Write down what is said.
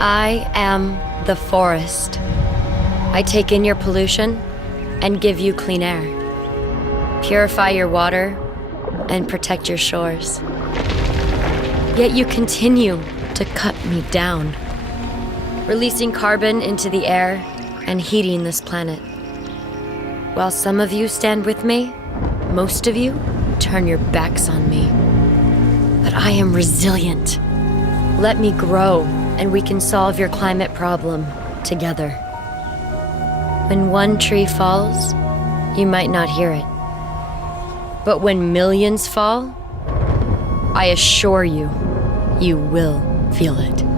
I am the forest. I take in your pollution and give you clean air. Purify your water and protect your shores. Yet you continue to cut me down, releasing carbon into the air and heating this planet. While some of you stand with me, most of you turn your backs on me. But I am resilient. Let me grow, and we can solve your climate problem together. When one tree falls, you might not hear it. But when millions fall, I assure you, you will feel it.